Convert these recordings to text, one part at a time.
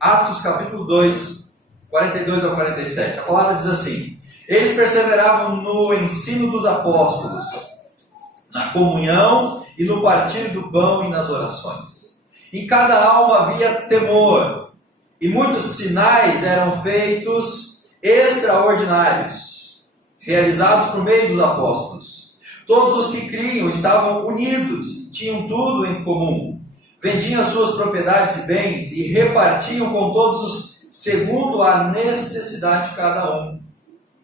Atos capítulo 2, 42 ao 47. A palavra diz assim: eles perseveravam no ensino dos apóstolos, na comunhão e no partir do pão e nas orações. Em cada alma havia temor, e muitos sinais eram feitos extraordinários, realizados por meio dos apóstolos. Todos os que criam estavam unidos, tinham tudo em comum. Vendiam suas propriedades e bens e repartiam com todos segundo a necessidade de cada um.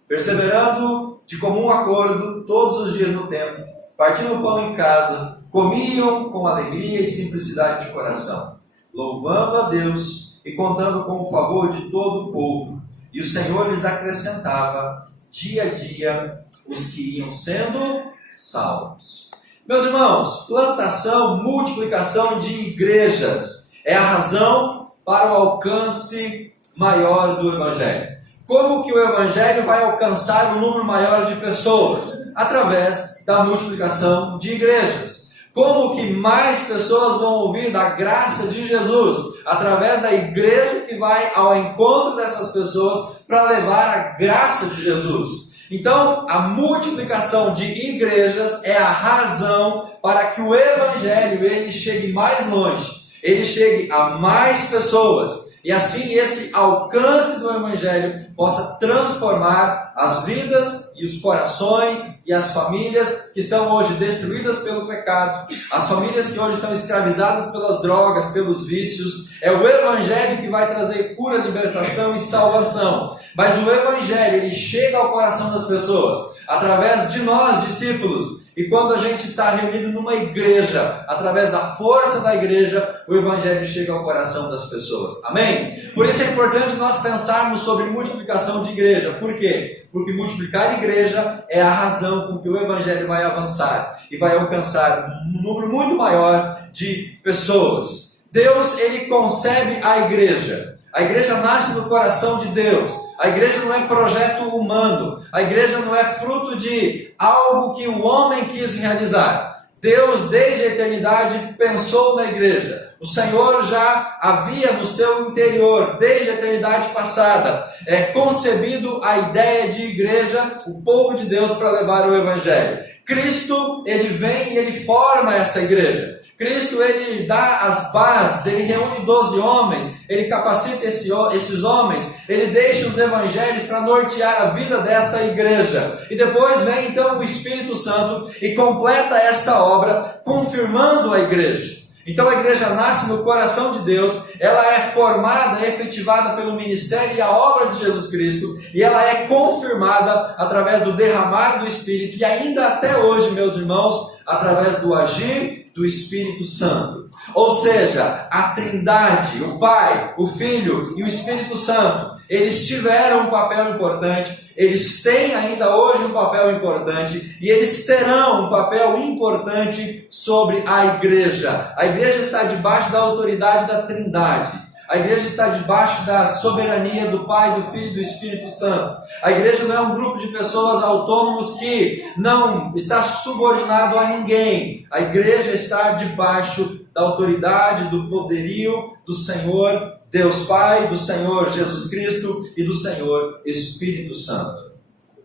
Perseverando de comum acordo todos os dias no templo, partindo o pão em casa, comiam com alegria e simplicidade de coração, louvando a Deus e contando com o favor de todo o povo. E o Senhor lhes acrescentava dia a dia os que iam sendo salvos. Meus irmãos, plantação, multiplicação de igrejas é a razão para o alcance maior do Evangelho. Como que o Evangelho vai alcançar um número maior de pessoas? Através da multiplicação de igrejas. Como que mais pessoas vão ouvir da graça de Jesus? Através da igreja que vai ao encontro dessas pessoas para levar a graça de Jesus. Então, a multiplicação de igrejas é a razão para que o Evangelho ele chegue mais longe, ele chegue a mais pessoas, e assim esse alcance do Evangelho possa transformar as vidas e os corações e as famílias que estão hoje destruídas pelo pecado, as famílias que hoje estão escravizadas pelas drogas, pelos vícios. É o Evangelho que vai trazer pura libertação e salvação. Mas o Evangelho ele chega ao coração das pessoas através de nós, discípulos. E quando a gente está reunido numa igreja, através da força da igreja, o Evangelho chega ao coração das pessoas. Amém? Por isso é importante nós pensarmos sobre multiplicação de igreja. Por quê? Porque multiplicar igreja é a razão com que o Evangelho vai avançar e vai alcançar um número muito maior de pessoas. Deus, ele concebe a igreja. A igreja nasce no coração de Deus. A igreja não é projeto humano. A igreja não é fruto de algo que o homem quis realizar. Deus, desde a eternidade, pensou na igreja. O Senhor já havia no seu interior, desde a eternidade passada, concebido a ideia de igreja, o povo de Deus, para levar o Evangelho. Cristo, ele vem e ele forma essa igreja. Cristo, ele dá as bases, ele reúne 12 homens, ele capacita esses homens, ele deixa os evangelhos para nortear a vida desta igreja. E depois vem então o Espírito Santo e completa esta obra, confirmando a igreja. Então a igreja nasce no coração de Deus, ela é formada, efetivada pelo ministério e a obra de Jesus Cristo, e ela é confirmada através do derramar do Espírito, e ainda até hoje, meus irmãos, através do agir do Espírito Santo. Ou seja, a Trindade, o Pai, o Filho e o Espírito Santo, eles tiveram um papel importante, eles têm ainda hoje um papel importante, e eles terão um papel importante sobre a igreja. A igreja está debaixo da autoridade da Trindade. A igreja está debaixo da soberania do Pai, do Filho e do Espírito Santo. A igreja não é um grupo de pessoas autônomos que não está subordinado a ninguém. A igreja está debaixo da autoridade, do poderio do Senhor Deus Pai, do Senhor Jesus Cristo e do Senhor Espírito Santo.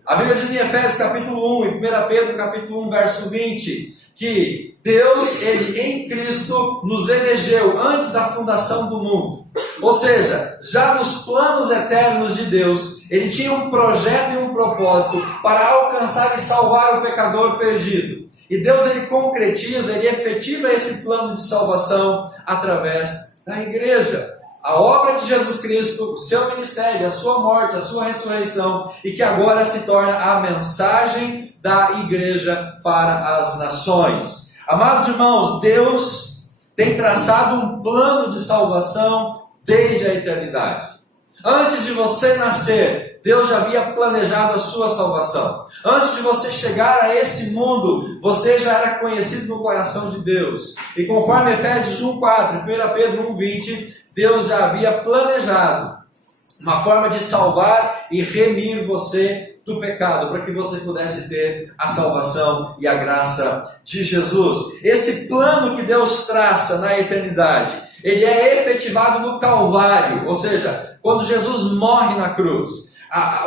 A Bíblia diz em Efésios capítulo 1 e 1 Pedro capítulo 1, verso 20, que Deus, ele em Cristo, nos elegeu antes da fundação do mundo. Ou seja, já nos planos eternos de Deus, ele tinha um projeto e um propósito para alcançar e salvar o pecador perdido. E Deus, ele concretiza, ele efetiva esse plano de salvação através da igreja. A obra de Jesus Cristo, o seu ministério, a sua morte, a sua ressurreição, e que agora se torna a mensagem da igreja para as nações. Amados irmãos, Deus tem traçado um plano de salvação desde a eternidade. Antes de você nascer, Deus já havia planejado a sua salvação. Antes de você chegar a esse mundo, você já era conhecido no coração de Deus. E conforme Efésios 1:4 e 1 Pedro 1:20, Deus já havia planejado uma forma de salvar e remir você do pecado, para que você pudesse ter a salvação e a graça de Jesus. Esse plano que Deus traça na eternidade, ele é efetivado no Calvário, ou seja, quando Jesus morre na cruz.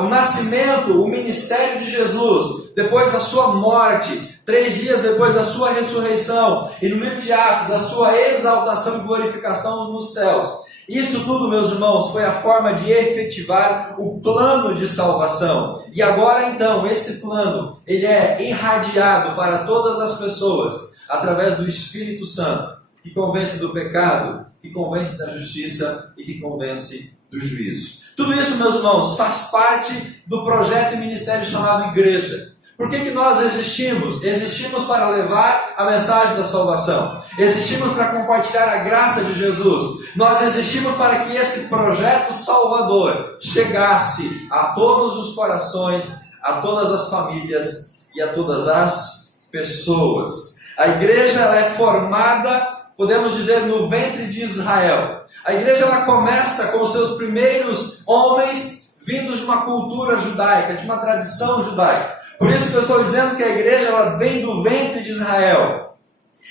O nascimento, o ministério de Jesus, depois da sua morte, 3 dias depois da sua ressurreição, e no livro de Atos, a sua exaltação e glorificação nos céus. Isso tudo, meus irmãos, foi a forma de efetivar o plano de salvação. E agora então, esse plano, ele é irradiado para todas as pessoas, através do Espírito Santo, que convence do pecado, que convence da justiça e que convence do juízo. Tudo isso, meus irmãos, faz parte do projeto e ministério chamado igreja. Por que nós existimos? Existimos para levar a mensagem da salvação. Existimos para compartilhar a graça de Jesus. Nós existimos para que esse projeto salvador chegasse a todos os corações, a todas as famílias e a todas as pessoas. A igreja ela é formada, podemos dizer, no ventre de Israel. A igreja ela começa com os seus primeiros homens vindos de uma cultura judaica, de uma tradição judaica. Por isso que eu estou dizendo que a igreja ela vem do ventre de Israel.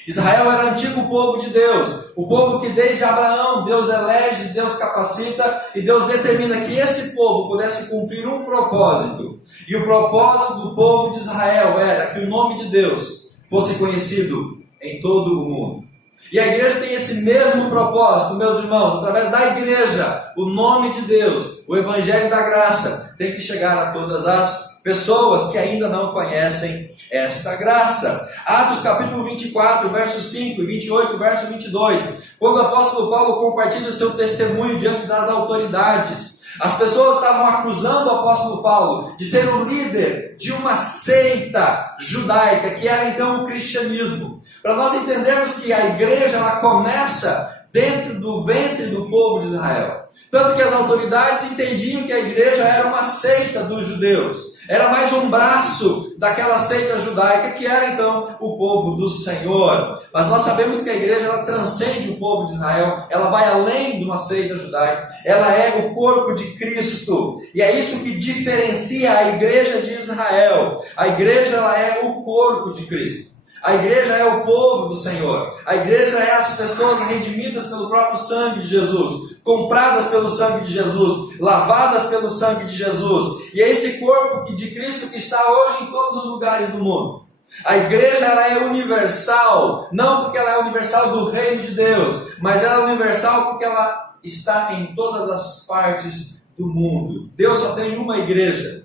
Israel era o antigo povo de Deus, o povo que desde Abraão Deus elege, Deus capacita e Deus determina que esse povo pudesse cumprir um propósito. E o propósito do povo de Israel era que o nome de Deus fosse conhecido em todo o mundo. E a igreja tem esse mesmo propósito, meus irmãos, através da igreja, o nome de Deus, o evangelho da graça, tem que chegar a todas as pessoas que ainda não conhecem esta graça. Atos capítulo 24, verso 5 e 28, verso 22, quando o apóstolo Paulo compartilha o seu testemunho diante das autoridades, as pessoas estavam acusando o apóstolo Paulo de ser o líder de uma seita judaica, que era então o cristianismo. Para nós entendermos que a igreja ela começa dentro do ventre do povo de Israel. Tanto que as autoridades entendiam que a igreja era uma seita dos judeus. Era mais um braço daquela seita judaica que era então o povo do Senhor. Mas nós sabemos que a igreja ela transcende o povo de Israel. Ela vai além de uma seita judaica. Ela é o corpo de Cristo. E é isso que diferencia a igreja de Israel. A igreja ela é o corpo de Cristo. A igreja é o povo do Senhor. A igreja é as pessoas redimidas pelo próprio sangue de Jesus, compradas pelo sangue de Jesus, lavadas pelo sangue de Jesus. E é esse corpo de Cristo que está hoje em todos os lugares do mundo. A igreja ela é universal, não porque ela é universal do reino de Deus, mas ela é universal porque ela está em todas as partes do mundo. Deus só tem uma igreja.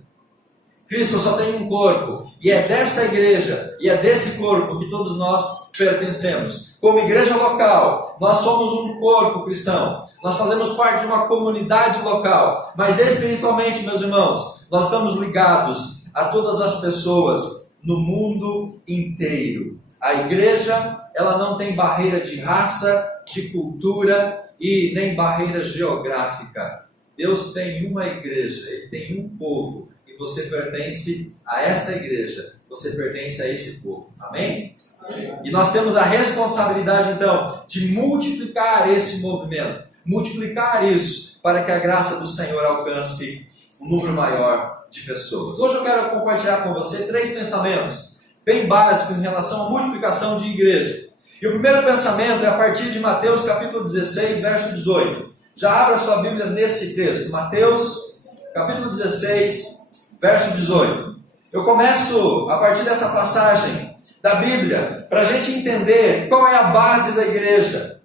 Cristo só tem um corpo, e é desta igreja, e é desse corpo que todos nós pertencemos. Como igreja local, nós somos um corpo cristão, nós fazemos parte de uma comunidade local, mas espiritualmente, meus irmãos, nós estamos ligados a todas as pessoas no mundo inteiro. A igreja, ela não tem barreira de raça, de cultura e nem barreira geográfica. Deus tem uma igreja, Ele tem um povo. Você pertence a esta igreja, você pertence a esse povo, amém? Amém? E nós temos a responsabilidade então de multiplicar esse movimento, multiplicar isso para que a graça do Senhor alcance um número maior de pessoas. Hoje eu quero compartilhar com você 3 pensamentos bem básicos em relação à multiplicação de igreja. E o primeiro pensamento é a partir de Mateus capítulo 16, verso 18. Já abra sua Bíblia nesse texto, Mateus capítulo 16, verso 18. Eu começo a partir dessa passagem da Bíblia para a gente entender qual é a base da igreja.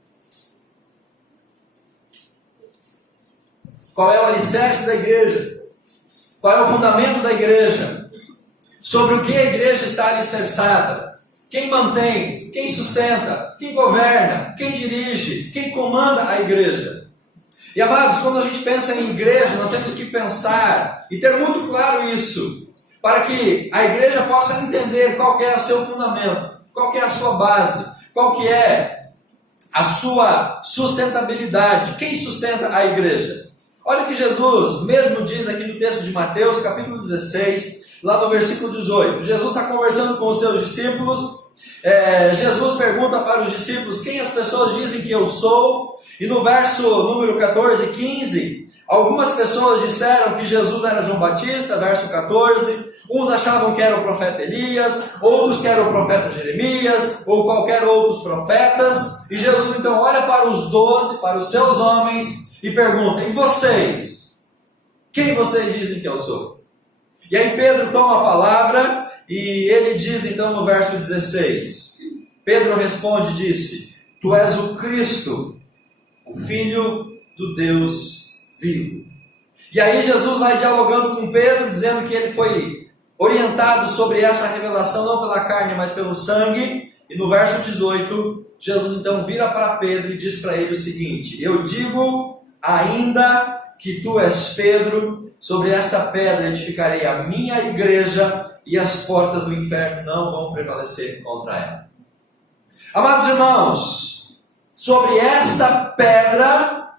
Qual é o alicerce da igreja? Qual é o fundamento da igreja? Sobre o que a igreja está alicerçada? Quem mantém? Quem sustenta? Quem governa? Quem dirige? Quem comanda a igreja? E amados, quando a gente pensa em igreja, nós temos que pensar e ter muito claro isso, para que a igreja possa entender qual que é o seu fundamento, qual que é a sua base, qual que é a sua sustentabilidade, quem sustenta a igreja. Olha o que Jesus mesmo diz aqui no texto de Mateus, capítulo 16, lá no versículo 18. Jesus está conversando com os seus discípulos, Jesus pergunta para os discípulos quem as pessoas dizem que eu sou. E no verso número 14 e 15, algumas pessoas disseram que Jesus era João Batista, verso 14. Uns achavam que era o profeta Elias, outros que era o profeta Jeremias, ou qualquer outros profetas. E Jesus então olha para os 12, para os seus homens, e pergunta: e vocês? Quem vocês dizem que eu sou? E aí Pedro toma a palavra, e ele diz então no verso 16, Pedro responde e disse: tu és o Cristo, o Filho do Deus vivo. E aí Jesus vai dialogando com Pedro, dizendo que ele foi orientado sobre essa revelação não pela carne, mas pelo sangue. E no verso 18, Jesus então vira para Pedro e diz para ele o seguinte: eu digo ainda que tu és Pedro, sobre esta pedra edificarei a minha igreja, e as portas do inferno não vão prevalecer contra ela. Amados irmãos, sobre esta pedra,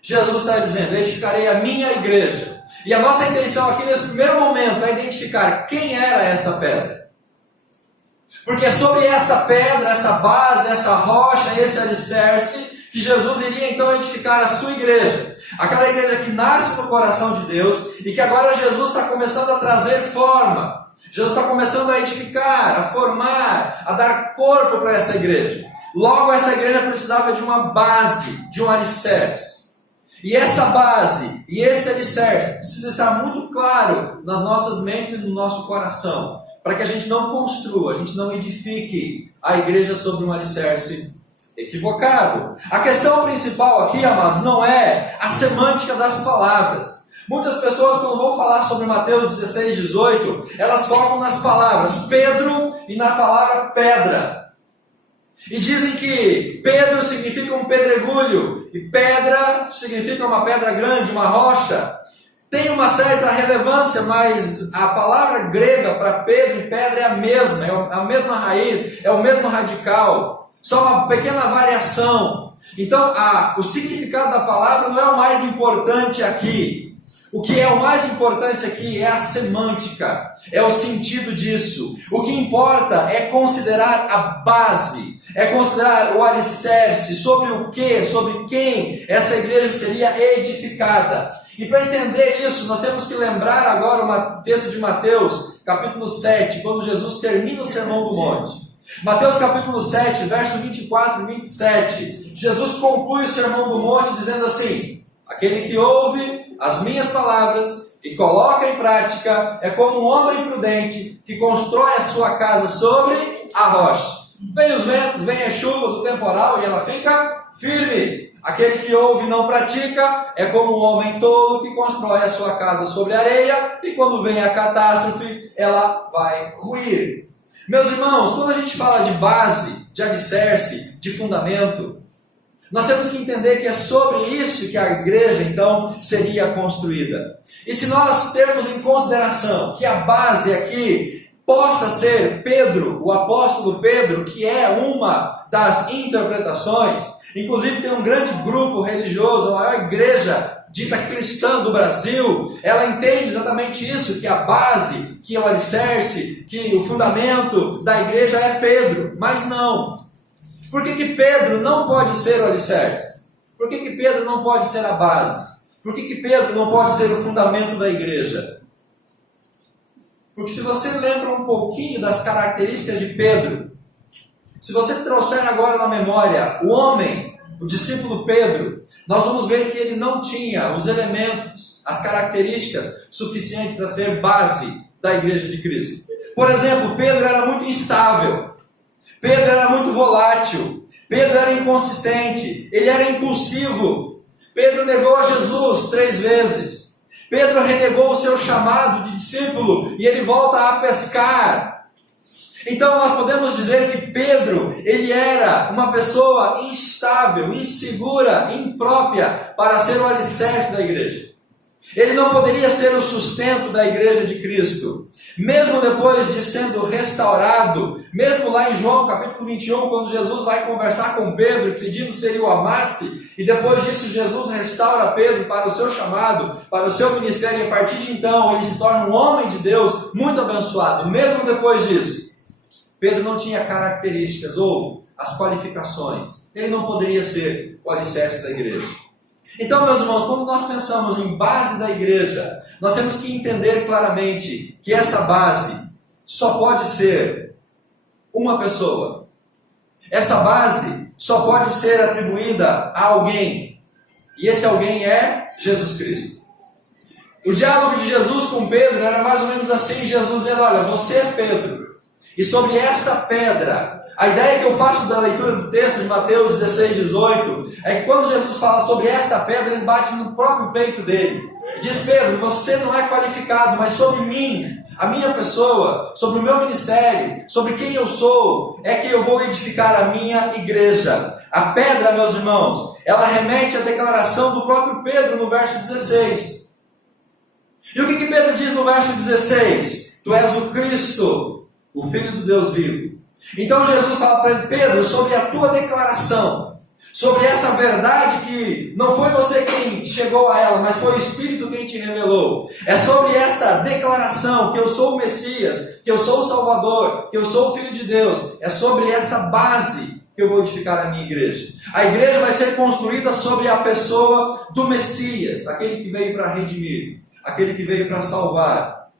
Jesus está dizendo: edificarei a minha igreja. E a nossa intenção aqui nesse primeiro momento é identificar quem era esta pedra. Porque é sobre esta pedra, essa base, essa rocha, esse alicerce, que Jesus iria então edificar a sua igreja. Aquela igreja que nasce no coração de Deus e que agora Jesus está começando a trazer forma. Jesus está começando a edificar, a formar, a dar corpo para essa igreja. Logo, essa igreja precisava de uma base, de um alicerce. E essa base e esse alicerce precisa estar muito claro nas nossas mentes e no nosso coração, para que a gente não construa, a gente não edifique a igreja sobre um alicerce equivocado. A questão principal aqui, amados, não é a semântica das palavras. Muitas pessoas, quando vão falar sobre Mateus 16, 18, elas focam nas palavras Pedro e na palavra pedra. E dizem que Pedro significa um pedregulho e pedra significa uma pedra grande, uma rocha. Tem uma certa relevância, mas a palavra grega para Pedro e pedra é a mesma raiz, é o mesmo radical, só uma pequena variação. Então, o significado da palavra não é o mais importante aqui. O que é o mais importante aqui é a semântica, é o sentido disso. O que importa é considerar a base, é considerar o alicerce, sobre o que, sobre quem essa igreja seria edificada. E para entender isso, nós temos que lembrar agora o texto de Mateus, capítulo 7, quando Jesus termina o Sermão do Monte. Mateus capítulo 7, verso 24 e 27, Jesus conclui o Sermão do Monte dizendo assim: aquele que ouve as minhas palavras e coloca em prática é como um homem prudente que constrói a sua casa sobre a rocha. Vem os ventos, vem as chuvas, o temporal, e ela fica firme. Aquele que ouve e não pratica é como um homem tolo que constrói a sua casa sobre areia, e quando vem a catástrofe, ela vai ruir. Meus irmãos, quando a gente fala de base, de alicerce, de fundamento, nós temos que entender que é sobre isso que a igreja, então, seria construída. E se nós termos em consideração que a base aqui possa ser Pedro, o apóstolo Pedro, que é uma das interpretações, inclusive tem um grande grupo religioso, a maior igreja dita cristã do Brasil, ela entende exatamente isso, que a base, que o alicerce, que o fundamento da igreja é Pedro, mas não. Por que Pedro não pode ser o alicerce? Por que Pedro não pode ser a base? Por que Pedro não pode ser o fundamento da igreja? Porque se você lembra um pouquinho das características de Pedro, se você trouxer agora na memória o homem, o discípulo Pedro, nós vamos ver que ele não tinha os elementos, as características suficientes para ser base da igreja de Cristo. Por exemplo, Pedro era muito instável. Pedro era muito volátil, Pedro era inconsistente, ele era impulsivo. Pedro negou a Jesus 3 vezes. Pedro renegou o seu chamado de discípulo e ele volta a pescar. Então nós podemos dizer que Pedro, ele era uma pessoa instável, insegura, imprópria para ser o alicerce da igreja. Ele não poderia ser o sustento da igreja de Cristo. Mesmo depois de sendo restaurado, mesmo lá em João capítulo 21, quando Jesus vai conversar com Pedro, pedindo se ele o amasse, e depois disso Jesus restaura Pedro para o seu chamado, para o seu ministério, e a partir de então ele se torna um homem de Deus muito abençoado. Mesmo depois disso, Pedro não tinha características ou as qualificações. Ele não poderia ser o alicerce da igreja. Então, meus irmãos, quando nós pensamos em base da igreja, nós temos que entender claramente que essa base só pode ser uma pessoa. Essa base só pode ser atribuída a alguém. E esse alguém é Jesus Cristo. O diálogo de Jesus com Pedro era mais ou menos assim: Jesus dizendo: olha, você é Pedro, e sobre esta pedra... A ideia que eu faço da leitura do texto de Mateus 16, 18, é que quando Jesus fala sobre esta pedra, ele bate no próprio peito dele. Diz: Pedro, você não é qualificado, mas sobre mim, a minha pessoa, sobre o meu ministério, sobre quem eu sou, é que eu vou edificar a minha igreja. A pedra, meus irmãos, ela remete à declaração do próprio Pedro no verso 16. E o que Pedro diz no verso 16? Tu és o Cristo, o Filho do Deus vivo. Então Jesus fala para ele: Pedro, sobre a tua declaração, sobre essa verdade que não foi você quem chegou a ela, mas foi o Espírito quem te revelou. É sobre esta declaração que eu sou o Messias, que eu sou o Salvador, que eu sou o Filho de Deus. É sobre esta base que eu vou edificar a minha igreja. A igreja vai ser construída sobre a pessoa do Messias, aquele que veio para redimir, aquele que veio para salvar,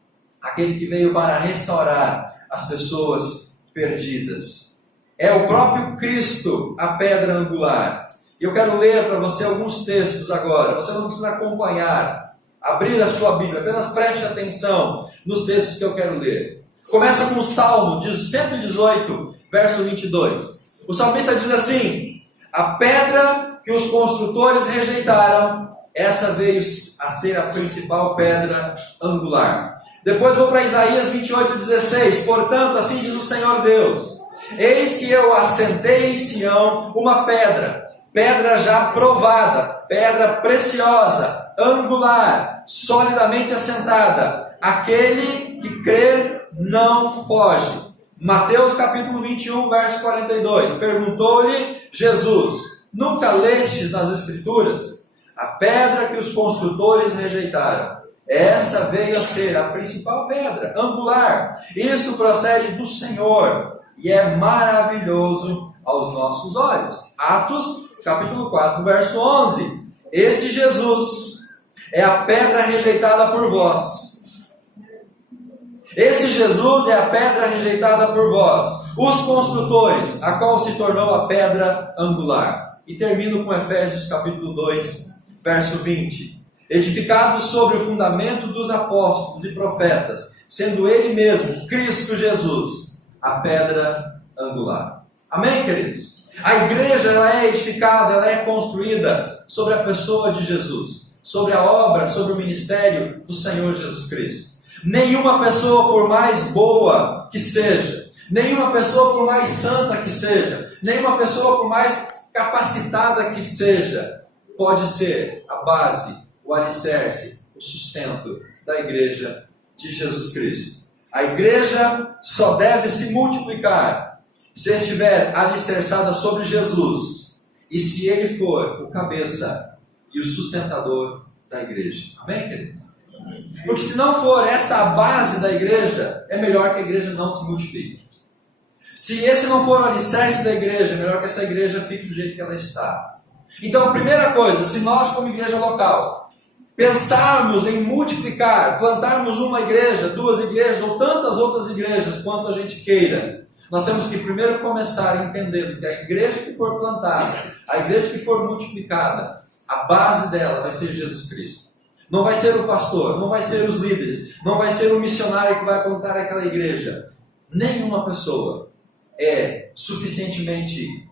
aquele que veio para restaurar as pessoas perdidas. É o próprio Cristo, a pedra angular. E eu quero ler para você alguns textos agora. Você não precisa acompanhar, abrir a sua Bíblia, apenas preste atenção nos textos que eu quero ler. Começa com o Salmo de 118, verso 22. O salmista diz assim: a pedra que os construtores rejeitaram, essa veio a ser a principal pedra angular. Depois vou para Isaías 28:16. Portanto, assim diz o Senhor Deus: eis que eu assentei em Sião uma pedra, pedra já provada, pedra preciosa, angular, solidamente assentada. Aquele que crer não foge. Mateus capítulo 21, verso 42. Perguntou-lhe Jesus: nunca lestes nas Escrituras? A pedra que os construtores rejeitaram, essa veio a ser a principal pedra angular. Isso procede do Senhor e é maravilhoso aos nossos olhos. Atos capítulo 4, verso 11. Este Jesus é a pedra rejeitada por vós. Esse Jesus é a pedra rejeitada por vós, os construtores, a qual se tornou a pedra angular. E termino com Efésios capítulo 2, verso 20. Edificados sobre o fundamento dos apóstolos e profetas, sendo Ele mesmo, Cristo Jesus, a pedra angular. Amém, queridos? A igreja ela é edificada, ela é construída sobre a pessoa de Jesus, sobre a obra, sobre o ministério do Senhor Jesus Cristo. Nenhuma pessoa, por mais boa que seja, nenhuma pessoa, por mais santa que seja, nenhuma pessoa, por mais capacitada que seja, pode ser a base, o alicerce, o sustento da igreja de Jesus Cristo. A igreja só deve se multiplicar se estiver alicerçada sobre Jesus e se Ele for o cabeça e o sustentador da igreja. Amém, querido? Porque se não for esta a base da igreja, é melhor que a igreja não se multiplique. Se esse não for o alicerce da igreja, é melhor que essa igreja fique do jeito que ela está. Então, a primeira coisa, se nós como igreja local pensarmos em multiplicar, plantarmos uma igreja, duas igrejas ou tantas outras igrejas quanto a gente queira, nós temos que primeiro começar entendendo que a igreja que for plantada, a igreja que for multiplicada, a base dela vai ser Jesus Cristo. Não vai ser o pastor, não vai ser os líderes, não vai ser o missionário que vai plantar aquela igreja. Nenhuma pessoa é suficientemente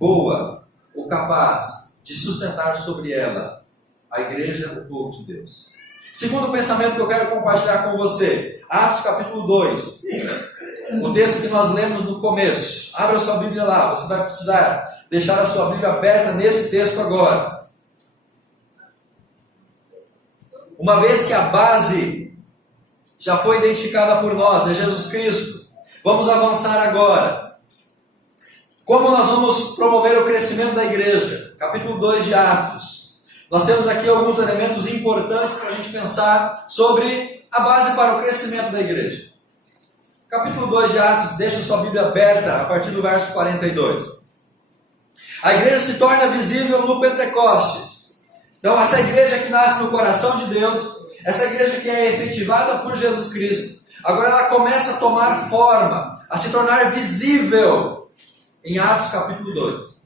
boa ou capaz de sustentar sobre ela a igreja do povo de Deus. Segundo pensamento que eu quero compartilhar com você, Atos capítulo 2, o texto que nós lemos no começo. Abra a sua Bíblia lá, você vai precisar deixar a sua Bíblia aberta nesse texto agora. Uma vez que a base já foi identificada por nós, é Jesus Cristo, vamos avançar agora. Como nós vamos promover o crescimento da igreja? Capítulo 2 de Atos. Nós temos aqui alguns elementos importantes para a gente pensar sobre a base para o crescimento da igreja. Capítulo 2 de Atos, deixa sua Bíblia aberta a partir do verso 42. A igreja se torna visível no Pentecostes. Então, essa igreja que nasce no coração de Deus, essa igreja que é efetivada por Jesus Cristo, agora ela começa a tomar forma, a se tornar visível em Atos capítulo 2.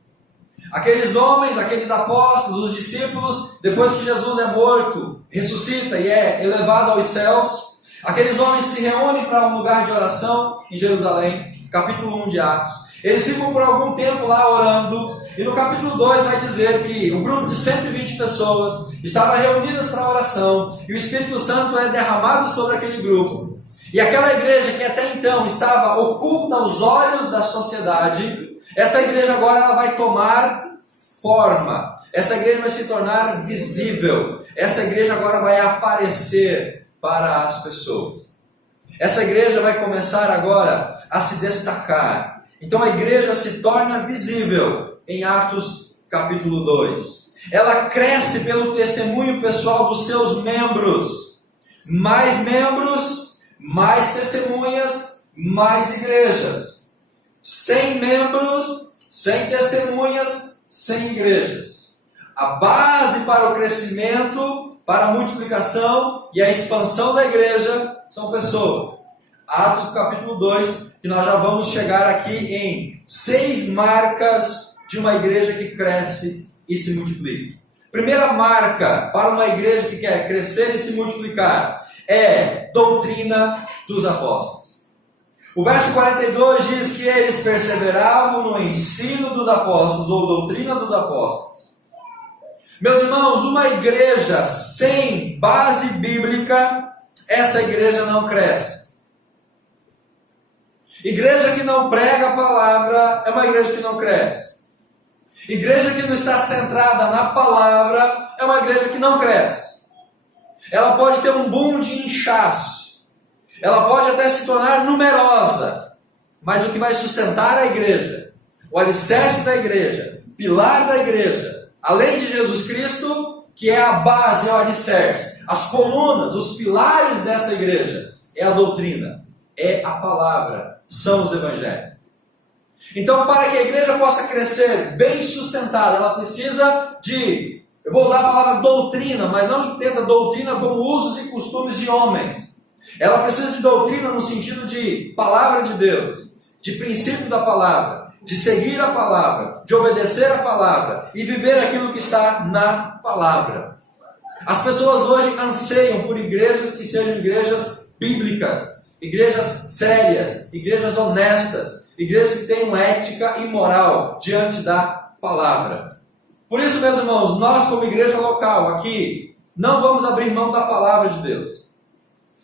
Aqueles homens, aqueles apóstolos, os discípulos, depois que Jesus é morto, ressuscita e é elevado aos céus, aqueles homens se reúnem para um lugar de oração em Jerusalém, capítulo 1 de Atos. Eles ficam por algum tempo lá orando, e no capítulo 2 vai dizer que um grupo de 120 pessoas estava reunidas para a oração, e o Espírito Santo é derramado sobre aquele grupo. E aquela igreja que até então estava oculta aos olhos da sociedade, essa igreja agora ela vai tomar forma, essa igreja vai se tornar visível, essa igreja agora vai aparecer para as pessoas. Essa igreja vai começar agora a se destacar. Então a igreja se torna visível em Atos capítulo 2. Ela cresce pelo testemunho pessoal dos seus membros. Mais membros, mais testemunhas, mais igrejas. 100 membros, 100 testemunhas, 100 igrejas. A base para o crescimento, para a multiplicação e a expansão da igreja são pessoas. Atos capítulo 2, que nós já vamos chegar aqui em 6 marcas de uma igreja que cresce e se multiplica. Primeira marca para uma igreja que quer crescer e se multiplicar é doutrina dos apóstolos. O verso 42 diz que eles perseveravam no ensino dos apóstolos, ou doutrina dos apóstolos. Meus irmãos, uma igreja sem base bíblica, essa igreja não cresce. Igreja que não prega a palavra é uma igreja que não cresce. Igreja que não está centrada na palavra é uma igreja que não cresce. Ela pode ter um boom de inchaço. Ela pode até se tornar numerosa. Mas o que vai sustentar a igreja, o alicerce da igreja, pilar da igreja, além de Jesus Cristo, que é a base, é o alicerce, as colunas, os pilares dessa igreja, é a doutrina, é a palavra, são os evangelhos. Então, para que a igreja possa crescer bem sustentada, ela precisa de, eu vou usar a palavra doutrina, mas não entenda doutrina como usos e costumes de homens. Ela precisa de doutrina no sentido de palavra de Deus, de princípios da palavra, de seguir a palavra, de obedecer a palavra e viver aquilo que está na palavra. As pessoas hoje anseiam por igrejas que sejam igrejas bíblicas, igrejas sérias, igrejas honestas, igrejas que tenham ética e moral diante da palavra. Por isso, meus irmãos, nós como igreja local aqui, não vamos abrir mão da palavra de Deus.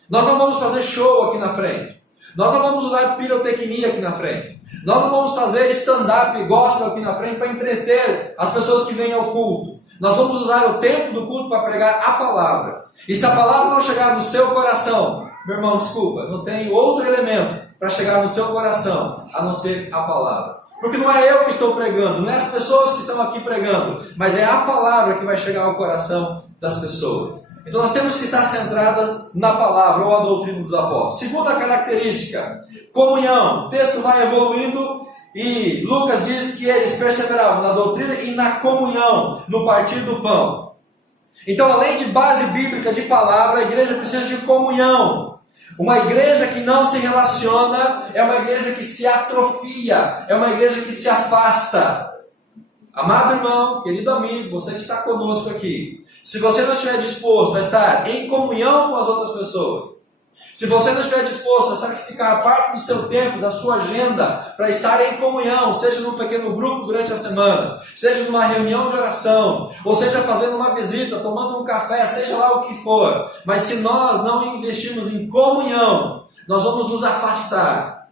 Nós não vamos fazer show aqui na frente. Nós não vamos usar pirotecnia aqui na frente. Nós não vamos fazer stand-up gospel aqui na frente para entreter as pessoas que vêm ao culto. Nós vamos usar o tempo do culto para pregar a palavra. E se a palavra não chegar no seu coração, meu irmão, desculpa, não tem outro elemento para chegar no seu coração, a não ser a palavra. Porque não é eu que estou pregando, não é as pessoas que estão aqui pregando, mas é a palavra que vai chegar ao coração das pessoas. Então nós temos que estar centradas na palavra ou a doutrina dos apóstolos. Segunda característica, comunhão. O texto vai evoluindo e Lucas diz que eles perseveravam na doutrina e na comunhão, no partir do pão. Então, além de base bíblica de palavra, a igreja precisa de comunhão. Uma igreja que não se relaciona é uma igreja que se atrofia, é uma igreja que se afasta. Amado irmão, querido amigo, você que está conosco aqui, se você não estiver disposto a estar em comunhão com as outras pessoas, se você não estiver disposto a sacrificar parte do seu tempo, da sua agenda, para estar em comunhão, seja num pequeno grupo durante a semana, seja numa reunião de oração, ou seja fazendo uma visita, tomando um café, seja lá o que for, mas se nós não investirmos em comunhão, nós vamos nos afastar.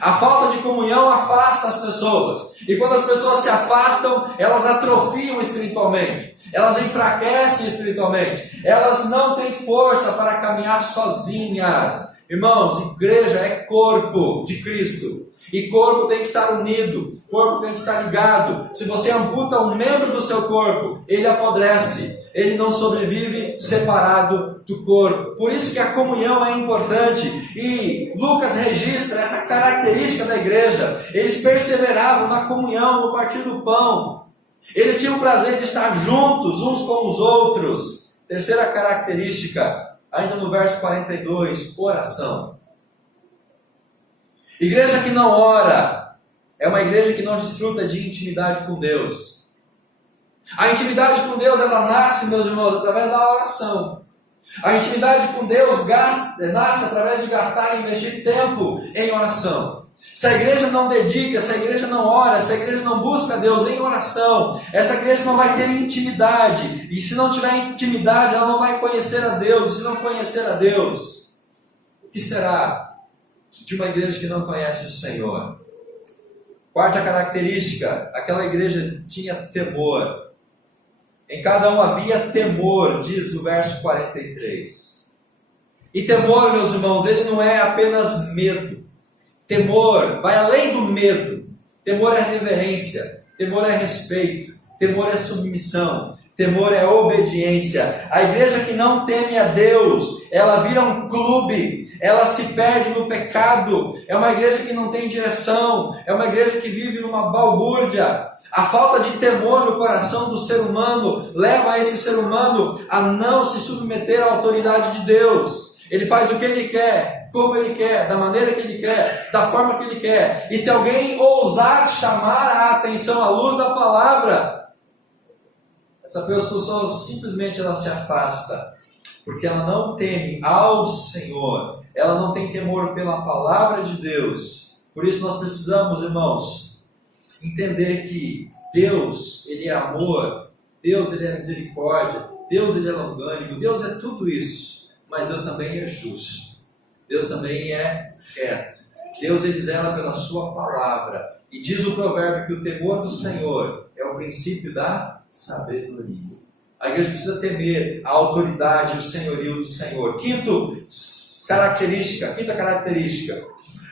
A falta de comunhão afasta as pessoas, e quando as pessoas se afastam, elas atrofiam espiritualmente. Elas enfraquecem espiritualmente. Elas não têm força para caminhar sozinhas. Irmãos, igreja é corpo de Cristo. E corpo tem que estar unido. Corpo tem que estar ligado. Se você amputa um membro do seu corpo, ele apodrece. Ele não sobrevive separado do corpo. Por isso que a comunhão é importante. E Lucas registra essa característica da igreja. Eles perseveravam na comunhão, no partir do pão. Eles tinham prazer de estar juntos uns com os outros. Terceira característica, ainda no verso 42, oração. Igreja que não ora é uma igreja que não desfruta de intimidade com Deus. A intimidade com Deus, ela nasce, meus irmãos, através da oração. A intimidade com Deus nasce através de gastar e investir tempo em oração. Se a igreja não dedica, se a igreja não ora, se a igreja não busca Deus em oração, essa igreja não vai ter intimidade. E se não tiver intimidade, ela não vai conhecer a Deus. E se não conhecer a Deus, o que será de uma igreja que não conhece o Senhor? Quarta característica, aquela igreja tinha temor. Em cada um havia temor, diz o verso 43. E temor, meus irmãos, ele não é apenas medo. Temor vai além do medo. Temor é reverência, temor é respeito, temor é submissão, temor é obediência. A igreja que não teme a Deus, ela vira um clube, ela se perde no pecado. É uma igreja que não tem direção, é uma igreja que vive numa balbúrdia. A falta de temor no coração do ser humano leva esse ser humano a não se submeter à autoridade de Deus. Ele faz o que ele quer, como ele quer, da maneira que ele quer, da forma que ele quer. E se alguém ousar chamar a atenção à luz da palavra, essa pessoa simplesmente ela se afasta, porque ela não teme ao Senhor, ela não tem temor pela palavra de Deus. Por isso nós precisamos, irmãos, entender que Deus, Ele é amor, Deus, Ele é misericórdia, Deus, Ele é longânimo, Deus é tudo isso. Mas Deus também é justo, Deus também é reto, Deus ele zela pela sua palavra, e diz o provérbio que o temor do Senhor é o princípio da sabedoria. A igreja precisa temer a autoridade e o senhorio do Senhor. Quinta característica,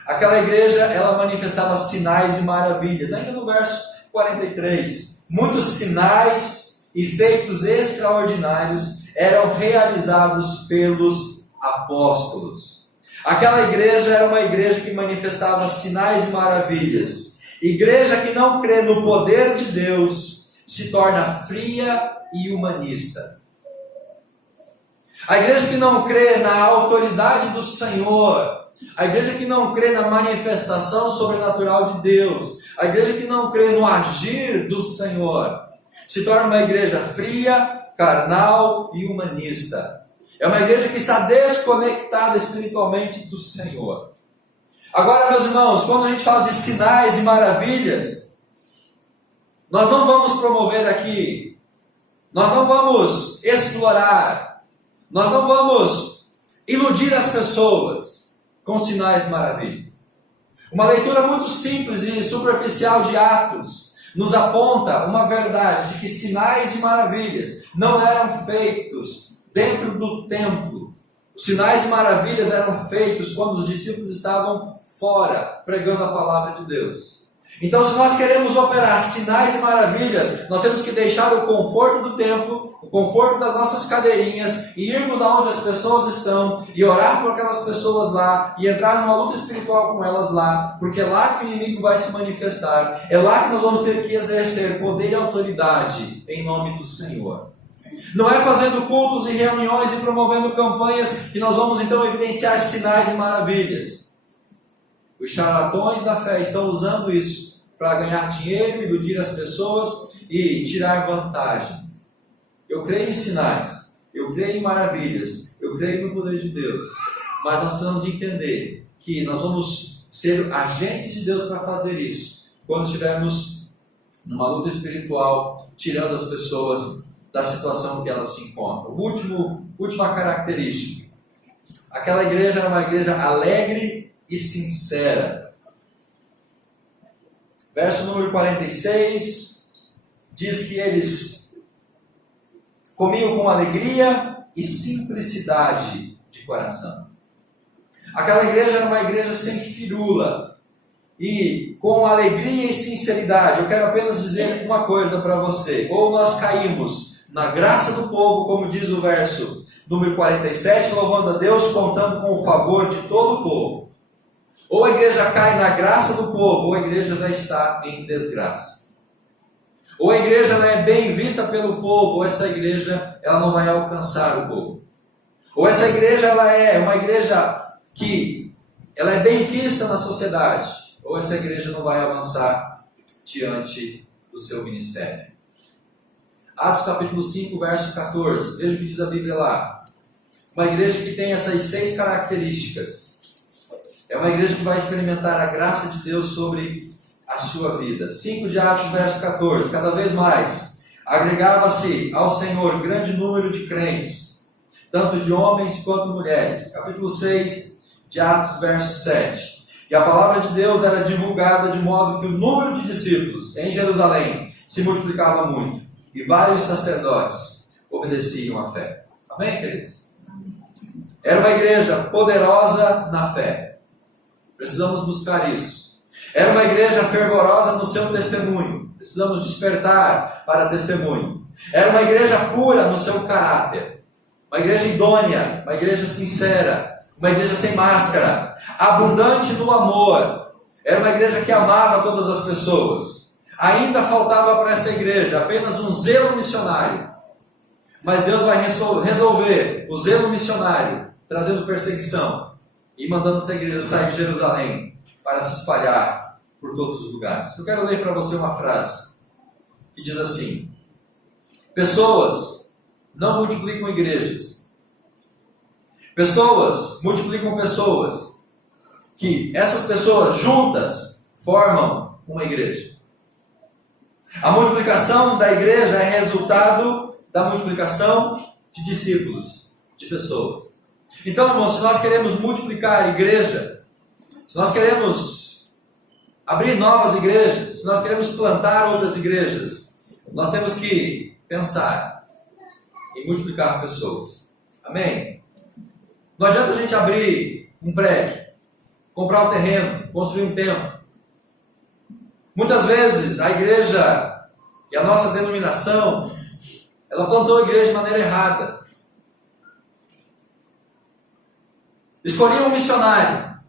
aquela igreja ela manifestava sinais e maravilhas, ainda no verso 43, muitos sinais e feitos extraordinários eram realizados pelos apóstolos. Aquela igreja era uma igreja que manifestava sinais e maravilhas. Igreja que não crê no poder de Deus se torna fria e humanista. A igreja que não crê na autoridade do Senhor, a igreja que não crê na manifestação sobrenatural de Deus, a igreja que não crê no agir do Senhor, se torna uma igreja fria, carnal e humanista. É uma igreja que está desconectada espiritualmente do Senhor. Agora, meus irmãos, quando a gente fala de sinais e maravilhas, nós não vamos promover aqui, nós não vamos explorar, nós não vamos iludir as pessoas com sinais e maravilhas. Uma leitura muito simples e superficial de Atos nos aponta uma verdade de que sinais e maravilhas não eram feitos dentro do templo. Os sinais e maravilhas eram feitos quando os discípulos estavam fora, pregando a palavra de Deus. Então, se nós queremos operar sinais e maravilhas, nós temos que deixar o conforto do templo, o conforto das nossas cadeirinhas, e irmos aonde as pessoas estão, e orar por aquelas pessoas lá, e entrar numa luta espiritual com elas lá, porque é lá que o inimigo vai se manifestar, é lá que nós vamos ter que exercer poder e autoridade em nome do Senhor. Não é fazendo cultos e reuniões e promovendo campanhas que nós vamos então evidenciar sinais e maravilhas. Os charlatões da fé estão usando isso para ganhar dinheiro, iludir as pessoas e tirar vantagens. Eu creio em sinais, eu creio em maravilhas, eu creio no poder de Deus, mas nós precisamos entender que nós vamos ser agentes de Deus para fazer isso quando estivermos numa luta espiritual, tirando as pessoas da situação que elas se encontram. Última característica, aquela igreja era uma igreja alegre e sincera. Verso número 46 diz que eles comiam com alegria e simplicidade de coração. Aquela igreja era uma igreja sem firula e com alegria e sinceridade. Eu quero apenas dizer uma coisa para você: ou nós caímos na graça do povo, como diz o verso número 47, louvando a Deus, contando com o favor de todo o povo. Ou a igreja cai na graça do povo, ou a igreja já está em desgraça. Ou a igreja ela é bem vista pelo povo, ou essa igreja ela não vai alcançar o povo. Ou essa igreja ela é uma igreja que ela é bem quista na sociedade, ou essa igreja não vai avançar diante do seu ministério. Atos capítulo 5, verso 14. Veja o que diz a Bíblia lá. Uma igreja que tem essas 6 características. É uma igreja que vai experimentar a graça de Deus sobre a sua vida. 5 de Atos, verso 14. Cada vez mais agregava-se ao Senhor grande número de crentes, tanto de homens quanto mulheres. Capítulo 6 de Atos, verso 7. E a palavra de Deus era divulgada de modo que o número de discípulos em Jerusalém se multiplicava muito. E vários sacerdotes obedeciam à fé. Amém, queridos? Era uma igreja poderosa na fé. Precisamos buscar isso. Era uma igreja fervorosa no seu testemunho. Precisamos despertar para testemunho. Era uma igreja pura no seu caráter. Uma igreja idônea, uma igreja sincera, uma igreja sem máscara, abundante no amor. Era uma igreja que amava todas as pessoas. Ainda faltava para essa igreja apenas um zelo missionário. Mas Deus vai resolver o zelo missionário, trazendo perseguição e mandando essa igreja sair de Jerusalém para se espalhar por todos os lugares. Eu quero ler para você uma frase que diz assim: pessoas não multiplicam igrejas. Pessoas multiplicam pessoas, que essas pessoas juntas formam uma igreja. A multiplicação da igreja é resultado da multiplicação de discípulos, de pessoas. Então, irmãos, se nós queremos multiplicar a igreja, se nós queremos abrir novas igrejas, se nós queremos plantar outras igrejas, nós temos que pensar em multiplicar pessoas. Amém? Não adianta a gente abrir um prédio, comprar um terreno, construir um templo. Muitas vezes a igreja e a nossa denominação, ela plantou a igreja de maneira errada. Escolhia um missionário,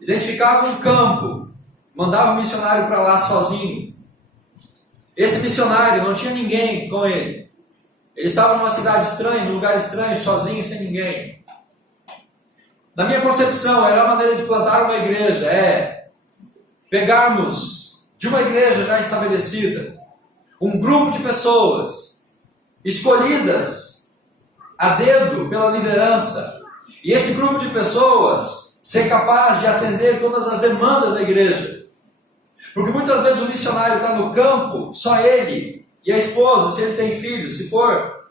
identificava um campo, mandava um missionário para lá sozinho. Esse missionário não tinha ninguém com ele. Ele estava numa cidade estranha, num lugar estranho, sozinho, sem ninguém. Na minha concepção, era a maneira de plantar uma igreja, pegarmos de uma igreja já estabelecida, um grupo de pessoas escolhidas a dedo pela liderança, e esse grupo de pessoas ser capaz de atender todas as demandas da igreja. Porque muitas vezes o missionário está no campo, só ele e a esposa, se ele tem filhos, se for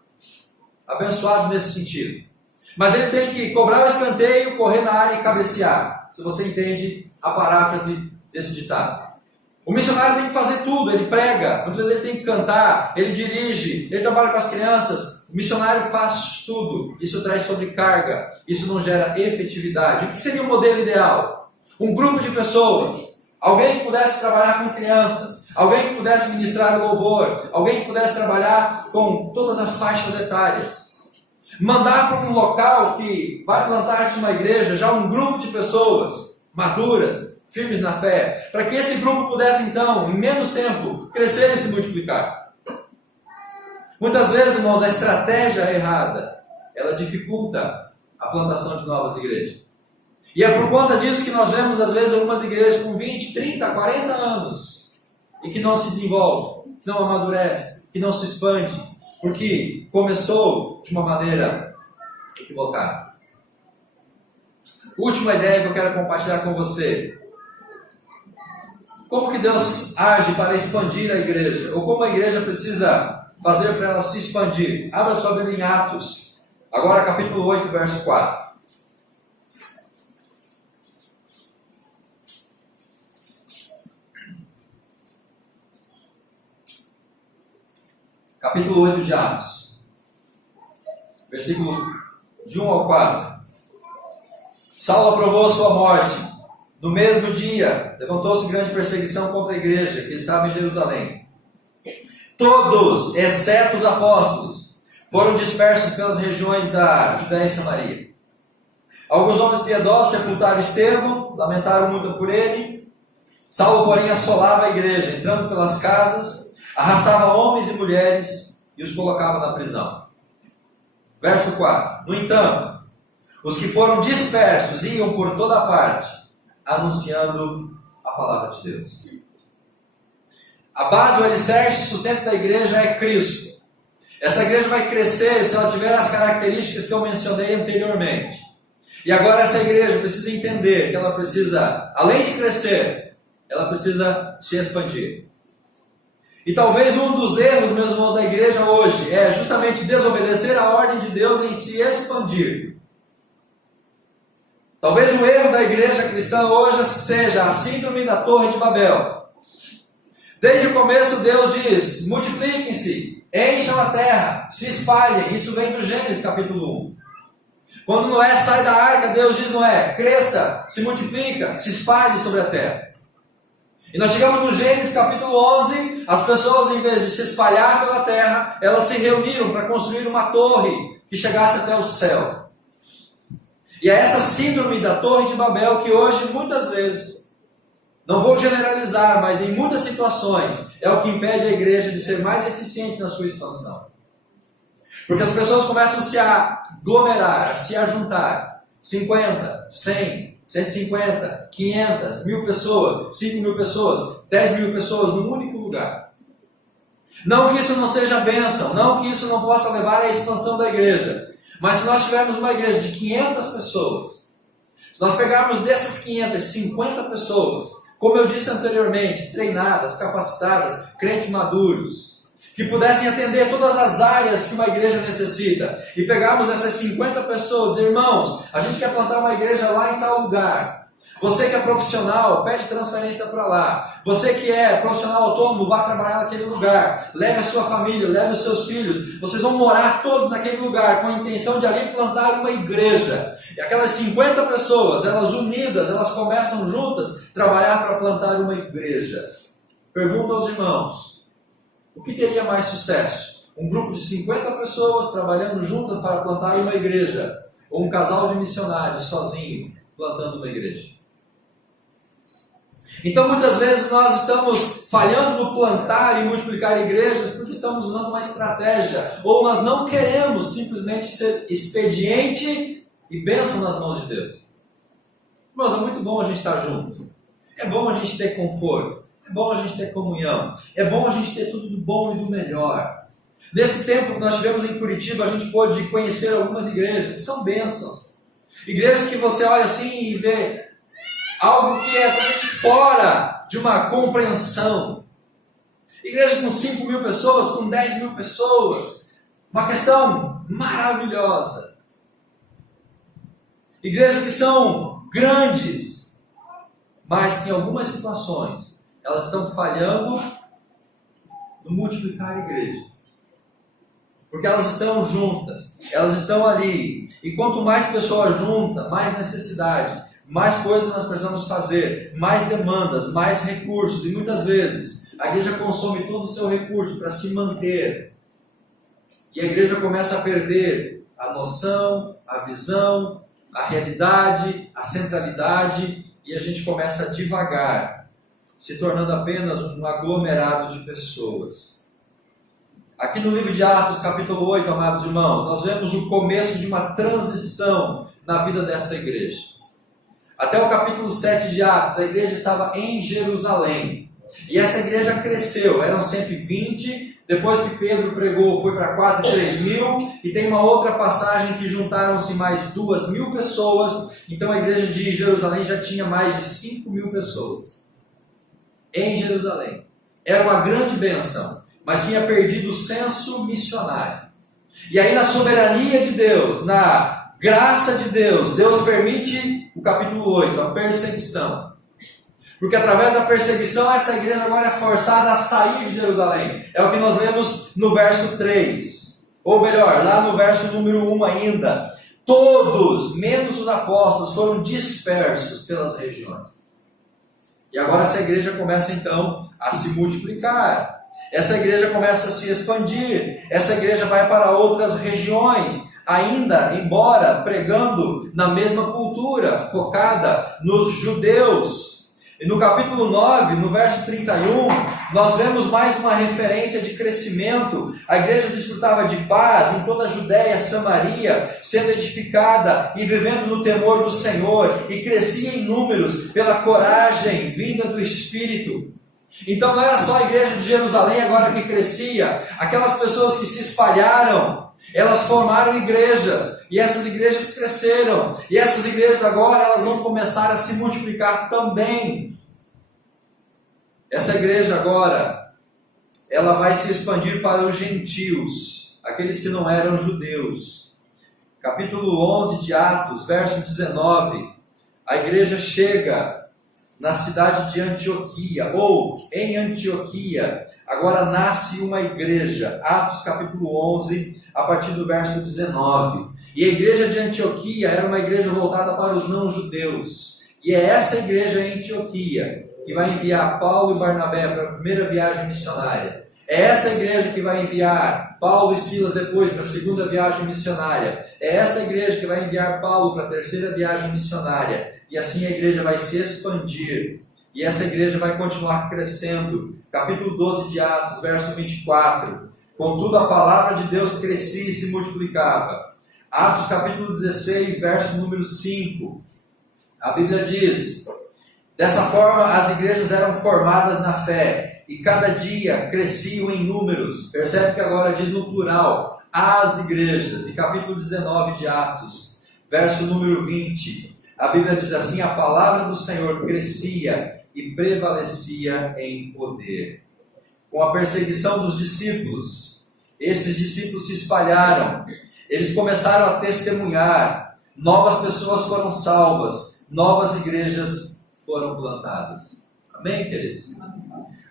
abençoado nesse sentido. Mas ele tem que cobrar o escanteio, correr na área e cabecear, se você entende a paráfrase desse ditado. O missionário tem que fazer tudo, ele prega, muitas vezes ele tem que cantar, ele dirige, ele trabalha com as crianças. O missionário faz tudo. Isso traz sobrecarga, isso não gera efetividade. O que seria o modelo ideal? Um grupo de pessoas, alguém que pudesse trabalhar com crianças, alguém que pudesse ministrar louvor, alguém que pudesse trabalhar com todas as faixas etárias. Mandar para um local que vai plantar-se uma igreja, já um grupo de pessoas maduras, firmes na fé, para que esse grupo pudesse então, em menos tempo, crescer e se multiplicar. Muitas vezes, irmãos, a estratégia errada, ela dificulta a plantação de novas igrejas. E é por conta disso que nós vemos, às vezes, algumas igrejas com 20, 30, 40 anos, e que não se desenvolve, que não amadurece, que não se expande, porque começou de uma maneira equivocada. Última ideia que eu quero compartilhar com você. Como que Deus age para expandir a igreja? Ou como a igreja precisa fazer para ela se expandir? Abra sua Bíblia em Atos, agora capítulo 8, verso 4. Capítulo 8 de Atos, versículos de 1 ao 4. Saulo aprovou a sua morte. No mesmo dia, levantou-se grande perseguição contra a igreja que estava em Jerusalém. Todos, exceto os apóstolos, foram dispersos pelas regiões da Judéia e Samaria. Alguns homens piedosos sepultaram Estevão, lamentaram muito por ele. Saulo, porém, assolava a igreja, entrando pelas casas, arrastava homens e mulheres e os colocava na prisão. Verso 4. No entanto, os que foram dispersos iam por toda parte, anunciando a palavra de Deus. A base, o alicerce, o sustento da igreja é Cristo. Essa igreja vai crescer se ela tiver as características que eu mencionei anteriormente. E agora essa igreja precisa entender que ela precisa, além de crescer, ela precisa se expandir. E talvez um dos erros, meus irmãos, da igreja hoje é justamente desobedecer a ordem de Deus em se expandir. Talvez o erro da igreja cristã hoje seja a síndrome da Torre de Babel. Desde o começo Deus diz, multipliquem-se, encham a terra, se espalhem. Isso vem do Gênesis capítulo 1. Quando Noé sai da arca, Deus diz, Noé, cresça, se multiplica, se espalhe sobre a terra. E nós chegamos no Gênesis capítulo 11, as pessoas, em vez de se espalhar pela terra, elas se reuniram para construir uma torre que chegasse até o céu. E é essa síndrome da Torre de Babel que hoje, muitas vezes, não vou generalizar, mas em muitas situações, é o que impede a igreja de ser mais eficiente na sua expansão. Porque as pessoas começam a se aglomerar, a se ajuntar. 50, 100, 150, 500, 1000 pessoas, 5.000 pessoas, 10.000 pessoas num único lugar. Não que isso não seja bênção, não que isso não possa levar à expansão da igreja. Mas se nós tivermos uma igreja de 500 pessoas, se nós pegarmos dessas 500, 50 pessoas, como eu disse anteriormente, treinadas, capacitadas, crentes maduros, que pudessem atender todas as áreas que uma igreja necessita, e pegarmos essas 50 pessoas, irmãos, a gente quer plantar uma igreja lá em tal lugar. Você que é profissional, pede transferência para lá. Você que é profissional autônomo, vá trabalhar naquele lugar. Leve a sua família, leve os seus filhos. Vocês vão morar todos naquele lugar, com a intenção de ali plantar uma igreja. E aquelas 50 pessoas, elas unidas, elas começam juntas a trabalhar para plantar uma igreja. Pergunto aos irmãos, o que teria mais sucesso? Um grupo de 50 pessoas trabalhando juntas para plantar uma igreja? Ou um casal de missionários sozinho plantando uma igreja? Então muitas vezes nós estamos falhando no plantar e multiplicar igrejas porque estamos usando uma estratégia, ou nós não queremos simplesmente ser expediente e bênção nas mãos de Deus. Irmãos, é muito bom a gente estar junto, é bom a gente ter conforto, é bom a gente ter comunhão, é bom a gente ter tudo do bom e do melhor. Nesse tempo que nós tivemos em Curitiba, a gente pôde conhecer algumas igrejas que são bênçãos, igrejas que você olha assim e vê algo que é totalmente fora de uma compreensão. Igrejas com 5.000 pessoas, com 10.000 pessoas. Uma questão maravilhosa. Igrejas que são grandes, mas que em algumas situações elas estão falhando no multiplicar igrejas. Porque elas estão juntas, elas estão ali. E quanto mais pessoas juntas, mais necessidade, mais coisas nós precisamos fazer, mais demandas, mais recursos, e muitas vezes a igreja consome todo o seu recurso para se manter, e a igreja começa a perder a noção, a visão, a realidade, a centralidade, e a gente começa a divagar, se tornando apenas um aglomerado de pessoas. Aqui no livro de Atos, capítulo 8, amados irmãos, nós vemos o começo de uma transição na vida dessa igreja. Até o capítulo 7 de Atos, a igreja estava em Jerusalém. E essa igreja cresceu, eram 120, depois que Pedro pregou foi para quase 3.000, e tem uma outra passagem que juntaram-se mais 2.000 pessoas, então a igreja de Jerusalém já tinha mais de 5.000 pessoas. Em Jerusalém. Era uma grande bênção, mas tinha perdido o senso missionário. E aí na soberania de Deus, na graça de Deus, Deus permite o capítulo 8, a perseguição. Porque através da perseguição, essa igreja agora é forçada a sair de Jerusalém. É o que nós lemos no verso 3. Ou melhor, lá no verso número 1 ainda. Todos, menos os apóstolos, foram dispersos pelas regiões. E agora essa igreja começa então a se multiplicar. Essa igreja começa a se expandir. Essa igreja vai para outras regiões. Ainda, embora pregando na mesma cultura, focada nos judeus. E no capítulo 9, no verso 31, nós vemos mais uma referência de crescimento. A igreja desfrutava de paz em toda a Judéia, Samaria, sendo edificada e vivendo no temor do Senhor, e crescia em números pela coragem vinda do Espírito. Então não era só a igreja de Jerusalém agora que crescia. Aquelas pessoas que se espalharam, elas formaram igrejas, e essas igrejas cresceram, e essas igrejas agora elas vão começar a se multiplicar também. Essa igreja agora, ela vai se expandir para os gentios, aqueles que não eram judeus. Capítulo 11 de Atos, verso 19, a igreja chega na cidade de Antioquia, ou em Antioquia, agora nasce uma igreja. Atos capítulo 11, a partir do verso 19. E a igreja de Antioquia era uma igreja voltada para os não-judeus. E é essa igreja em Antioquia que vai enviar Paulo e Barnabé para a primeira viagem missionária. É essa igreja que vai enviar Paulo e Silas depois para a segunda viagem missionária. É essa igreja que vai enviar Paulo para a terceira viagem missionária. E assim a igreja vai se expandir. E essa igreja vai continuar crescendo. Capítulo 12 de Atos, verso 24. Contudo, a palavra de Deus crescia e se multiplicava. Atos capítulo 16, verso número 5. A Bíblia diz: dessa forma as igrejas eram formadas na fé, e cada dia cresciam em números. Percebe que agora diz no plural, as igrejas. E capítulo 19 de Atos, verso número 20. A Bíblia diz assim: a palavra do Senhor crescia e prevalecia em poder. Com a perseguição dos discípulos, esses discípulos se espalharam, eles começaram a testemunhar, novas pessoas foram salvas, novas igrejas foram plantadas. Amém, queridos?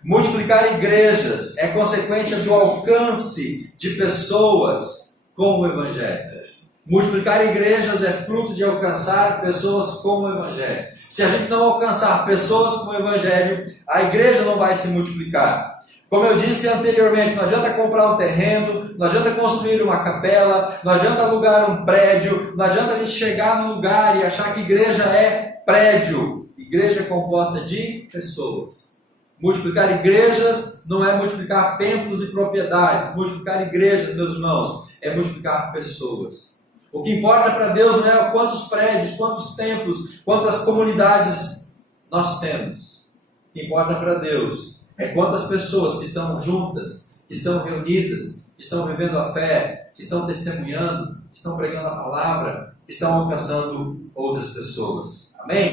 Multiplicar igrejas é consequência do alcance de pessoas com o Evangelho. Multiplicar igrejas é fruto de alcançar pessoas com o Evangelho. Se a gente não alcançar pessoas com o Evangelho, a igreja não vai se multiplicar. Como eu disse anteriormente, não adianta comprar um terreno, não adianta construir uma capela, não adianta alugar um prédio, não adianta a gente chegar no lugar e achar que igreja é prédio. Igreja é composta de pessoas. Multiplicar igrejas não é multiplicar templos e propriedades. Multiplicar igrejas, meus irmãos, é multiplicar pessoas. O que importa para Deus não é quantos prédios, quantos templos, quantas comunidades nós temos. O que importa para Deus é quantas pessoas que estão juntas, que estão reunidas, que estão vivendo a fé, que estão testemunhando, que estão pregando a palavra, que estão alcançando outras pessoas. Amém?